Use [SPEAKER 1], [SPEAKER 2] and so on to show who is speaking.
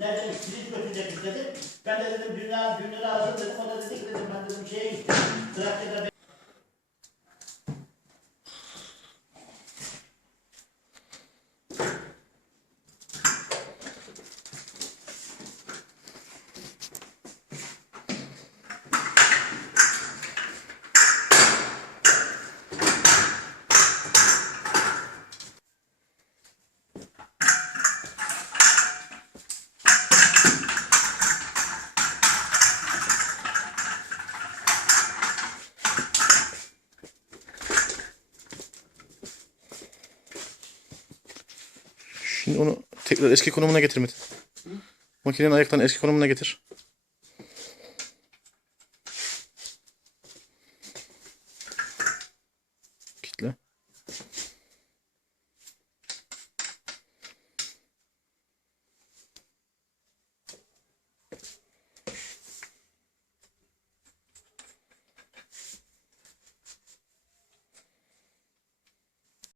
[SPEAKER 1] Nereden pirinç götürecekmiş dedi. Ben de dedim dünya dünyada aradım dedim. O da
[SPEAKER 2] Şimdi onu tekrar eski konumuna getir Metin. Makinenin ayaklarını eski konumuna getir.